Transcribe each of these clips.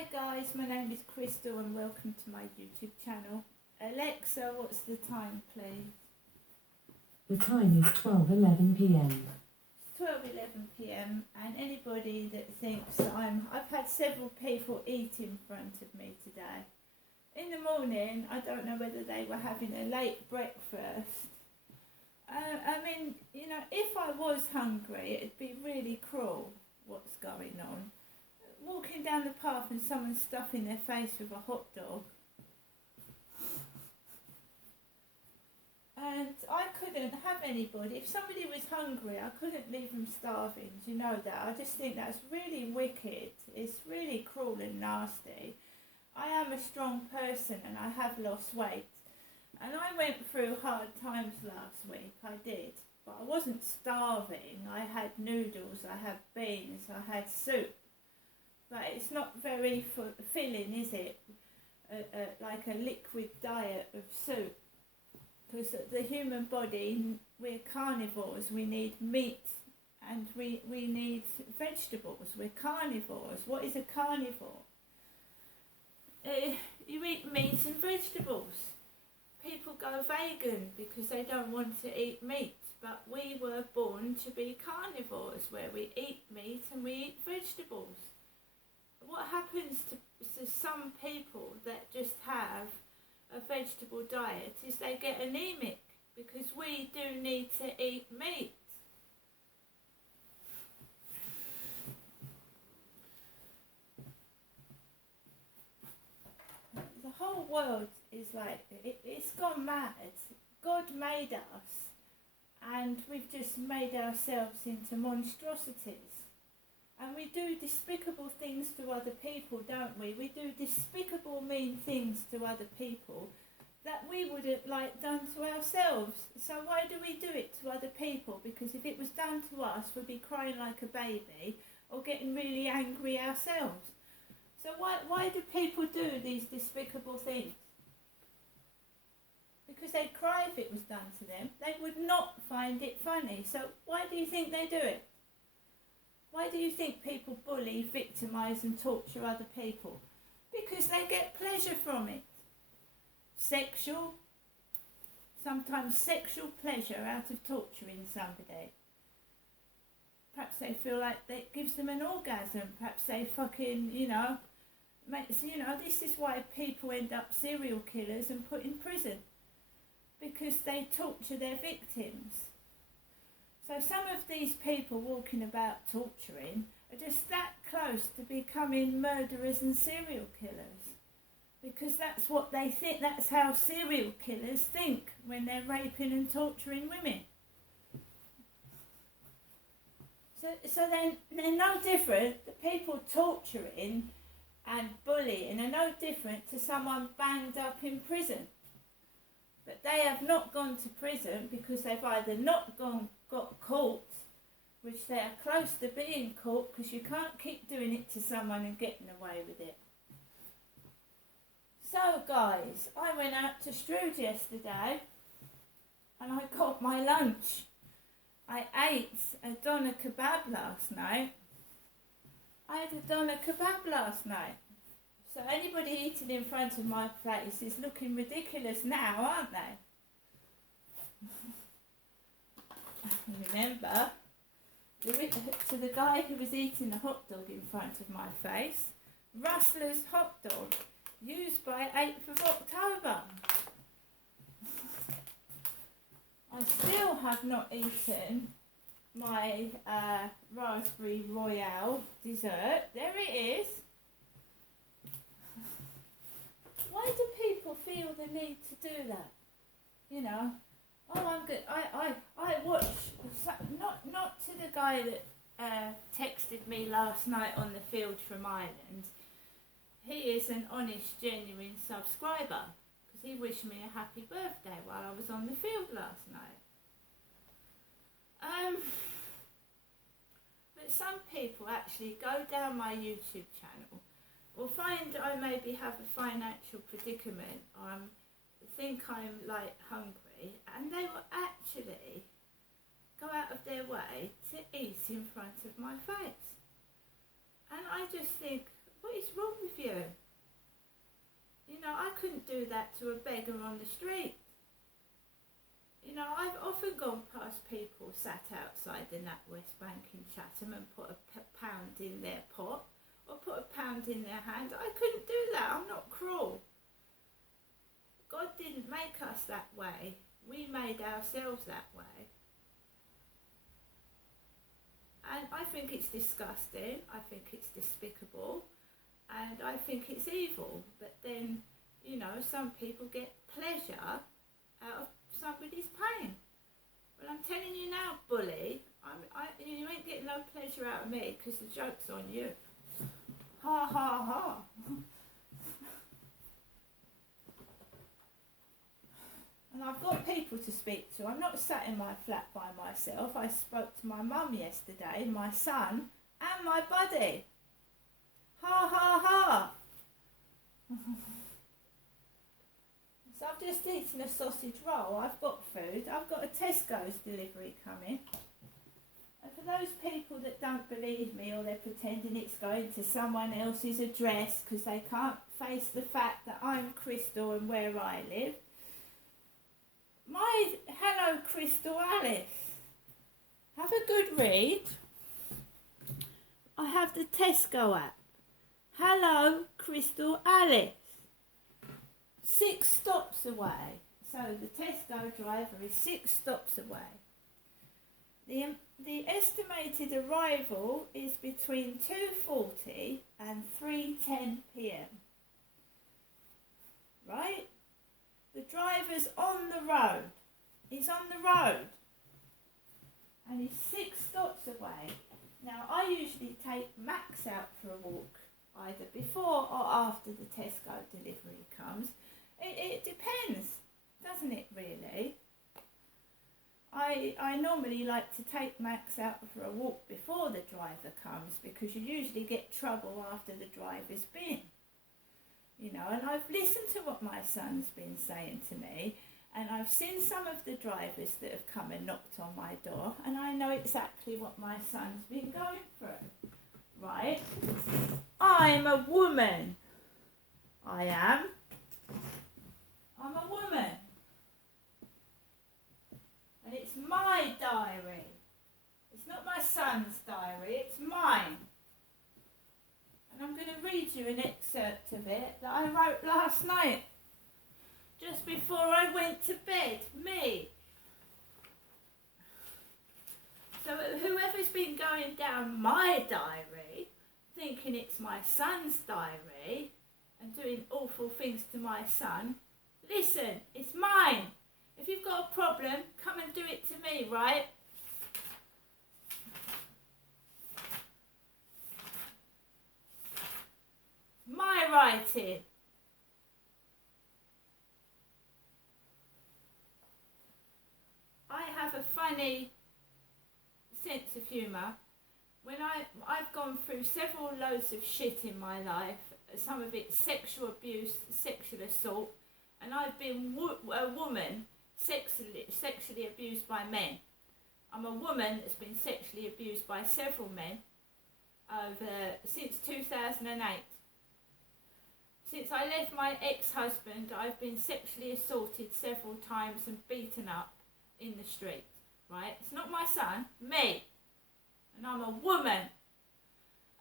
Hi guys, my name is Crystal and welcome to my YouTube channel. Alexa, what's the time please? The time is 12:11 p.m. It's 12:11 p.m. and anybody that thinks that I've had several people eat in front of me today. In the morning, I don't know whether they were having a late breakfast. If I was hungry, it'd be really cruel what's going on. Walking down the path and someone stuffing their face with a hot dog. And I couldn't have anybody. If somebody was hungry, I couldn't leave them starving. Do you know that? I just think that's really wicked. It's really cruel and nasty. I am a strong person and I have lost weight. And I went through hard times last week, I did. But I wasn't starving. I had noodles, I had beans, I had soup. But it's not very filling, is it? Like a liquid diet of soup. Because the human body, we're carnivores, we need meat and we need vegetables. We're carnivores. What is a carnivore? You eat meat and vegetables. People go vegan because they don't want to eat meat. But we were born to be carnivores, where we eat meat and we eat vegetables. What happens to some people that just have a vegetable diet is they get anemic, because we do need to eat meat. The whole world is like, it's gone mad. God made us and we've just made ourselves into monstrosities. And we do despicable things to other people, don't we? We do despicable, mean things to other people that we wouldn't like done to ourselves. So why do we do it to other people? Because if it was done to us, we'd be crying like a baby or getting really angry ourselves. So why do people do these despicable things? Because they'd cry if it was done to them. They would not find it funny. So why do you think they do it? Why do you think people bully, victimise and torture other people? Because they get pleasure from it. Sometimes sexual pleasure out of torturing somebody. Perhaps they feel like that gives them an orgasm. Perhaps they this is why people end up serial killers and put in prison. Because they torture their victims. So some of these people walking about torturing are just that close to becoming murderers and serial killers. Because that's what they think, that's how serial killers think when they're raping and torturing women. So they're no different, the people torturing and bullying are no different to someone banged up in prison. But they have not gone to prison because they've either not got caught, which they are close to being caught, because you can't keep doing it to someone and getting away with it. So guys, I went out to Strood yesterday and I got my lunch. I ate a doner kebab last night. I had a doner kebab last night. So anybody eating in front of my place is looking ridiculous now, aren't they? Remember, to the guy who was eating the hot dog in front of my face, Rustler's hot dog, used by 8th of October. I still have not eaten my raspberry royale dessert. There it is. Why do people feel the need to do that? You know, oh, I'm good. I watch, not to the guy that texted me last night on the field from Ireland. He is an honest, genuine subscriber, because he wished me a happy birthday while I was on the field last night. But some people actually go down my YouTube channel or find I maybe have a financial predicament, think I'm like hungry, and they will actually go out of their way to eat in front of my face. And I just think, what What is wrong with you? You know, I couldn't do that to a beggar on the street. You know, I've often gone past people sat outside the NatWest Bank in Chatham and put a pound in their pot or put a pound in their hand. I couldn't do that. I'm not cruel. God didn't make us that way. We made ourselves that way. And I think it's disgusting. I think it's despicable. And I think it's evil. But then, you know, some people get pleasure out of somebody's pain. Well, I'm telling you now, bully, you ain't getting no pleasure out of me because the joke's on you. Ha ha ha. And I've got people to speak to. I'm not sat in my flat by myself. I spoke to my mum yesterday, my son, and my buddy. Ha ha ha. So I've just eaten a sausage roll. I've got food. I've got a Tesco's delivery coming. And for those people that don't believe me or they're pretending it's going to someone else's address because they can't face the fact that I'm Crystal and where I live. Hello, Crystal Alice. Have a good read. I have the Tesco app. Hello, Crystal Alice. 6 stops away. So the Tesco driver is 6 stops away. The estimated arrival is between 2:40 and 3:10 p.m. Right? The driver's on the road. He's on the road. And he's 6 stops away. Now, I usually take Max out for a walk, either before or after the Tesco delivery comes. It depends, doesn't it, really? I normally like to take Max out for a walk before the driver comes because you usually get trouble after the driver's been. You know, and I've listened to what my son's been saying to me, and I've seen some of the drivers that have come and knocked on my door, and I know exactly what my son's been going through. Right? I'm a woman. I am. I'm a woman. And it's my diary. It's not my son's diary, it's mine. And I'm going to read you an excerpt of it that I wrote last night, just before I went to bed. Me. So whoever's been going down my diary, thinking it's my son's diary, and doing awful things to my son, listen, it's mine. If you've got a problem, come and do it to me, right? My writing. I have a funny sense of humour. When I've gone through several loads of shit in my life, some of it sexual abuse, sexual assault, and I've been a woman sexually abused by men. I'm a woman that's been sexually abused by several men since 2008. Since I left my ex-husband, I've been sexually assaulted several times and beaten up in the street, right? It's not my son, me. And I'm a woman.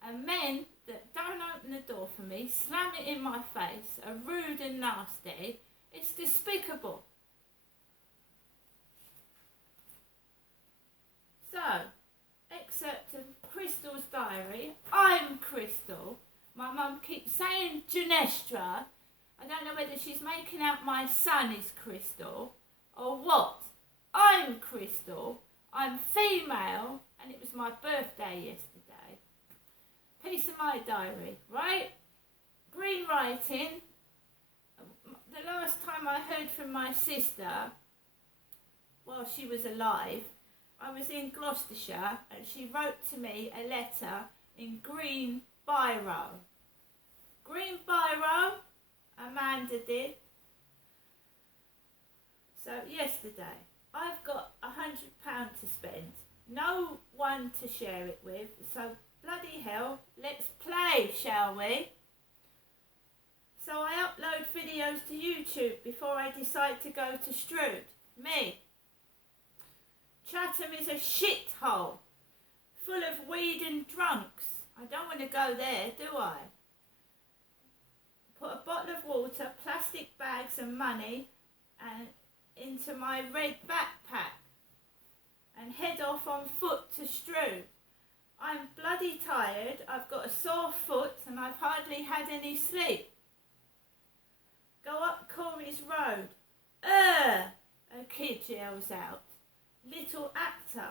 And men that don't open the door for me, slam it in my face, are rude and nasty, it's despicable. So, excerpt of Crystal's diary. I'm Crystal. My mum keeps saying Janestra. I don't know whether she's making out my son is Crystal or what. I'm Crystal. I'm female, and it was my birthday yesterday. Piece of my diary, right? Green writing. The last time I heard from my sister, while she was alive, I was in Gloucestershire, and she wrote to me a letter in green biro. Green biro, Amanda did. So yesterday, I've got £100 to spend. No one to share it with. So bloody hell, let's play, shall we? So I upload videos to YouTube before I decide to go to Strood. Me. Chatham is a shithole, full of weed and drunks. I don't want to go there, do I? Put a bottle of water, plastic bags and money and into my red backpack and head off on foot to Strood. I'm bloody tired, I've got a sore foot and I've hardly had any sleep. Go up Corey's Road. A kid yells out. Little actor.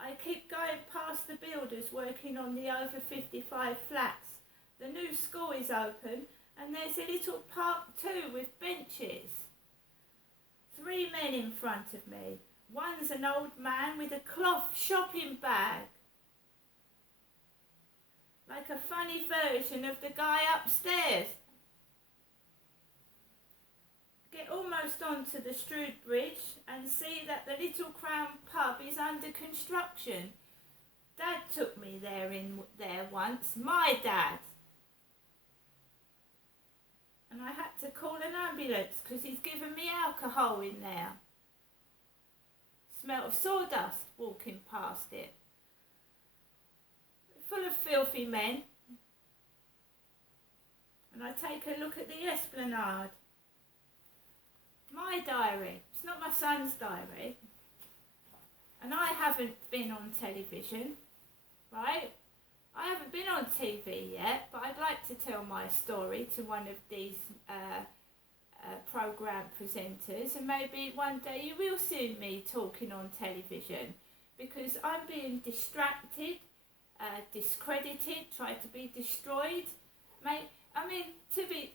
I keep going past the builders working on the over 55 flats. The new school is open and there's a little park too with benches. 3 men in front of me. One's an old man with a cloth shopping bag. Like a funny version of the guy upstairs. Get almost onto the Strood Bridge and see that the Little Crown pub is under construction. Dad took me there once, my dad. And I had to call an ambulance because he's given me alcohol in there. Smell of sawdust walking past it. Full of filthy men. And I take a look at the Esplanade. My diary. It's not my son's diary. And I haven't been on television, right? I haven't been on TV yet, but I'd like to tell my story to one of these programme presenters, and maybe one day you will see me talking on television, because I'm being distracted, discredited, tried to be destroyed. I mean,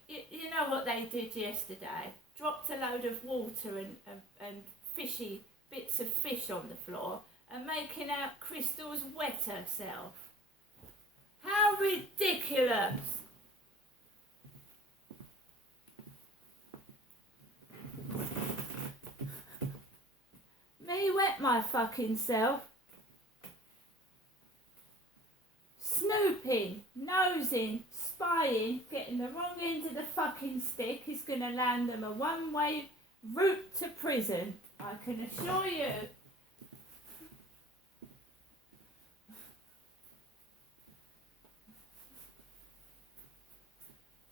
you know what they did yesterday? Dropped a load of water and fishy bits of fish on the floor and making out Crystal's wet herself. How ridiculous! Me wet my fucking self. Snooping, nosing, spying, getting the wrong end of the fucking stick is going to land them a one-way route to prison, I can assure you.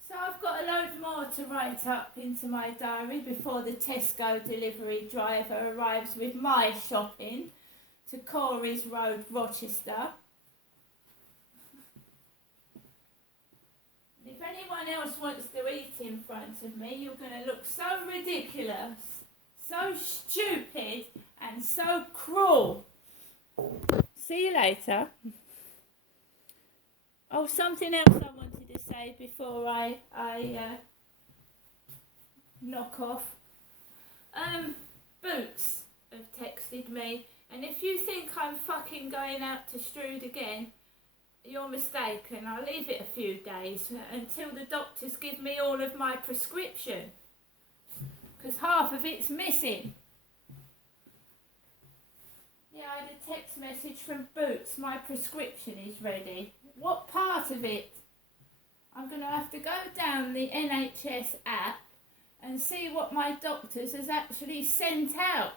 So I've got a load more to write up into my diary before the Tesco delivery driver arrives with my shopping to Corey's Road, Rochester. If anyone else wants to eat in front of me, you're going to look so ridiculous, so stupid and so cruel. See you later. Oh, something else I wanted to say before I knock off. Boots have texted me, and if you think I'm fucking going out to Strood again, you're mistaken. I'll leave it a few days until the doctors give me all of my prescription, because half of it's missing. Yeah, I had a text message from Boots. My prescription is ready. What part of it? I'm going to have to go down the NHS app and see what my doctors has actually sent out.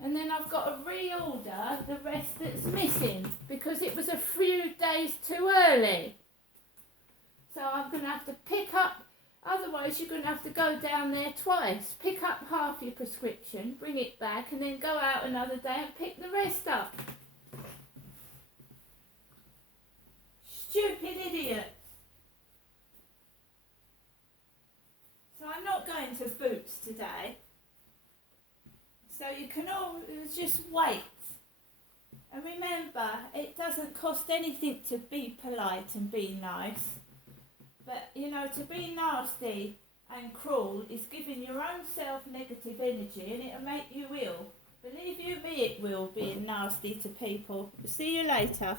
And then I've got to reorder the rest that's missing because it was a few days too early. So I'm going to have to pick up, otherwise you're going to have to go down there twice. Pick up half your prescription, bring it back, and then go out another day and pick the rest up. Stupid idiots. So I'm not going to Boots today. So you can all just wait. And remember, it doesn't cost anything to be polite and be nice. But, you know, to be nasty and cruel is giving your own self negative energy, and it'll make you ill. Believe you me, it will, being nasty to people. See you later.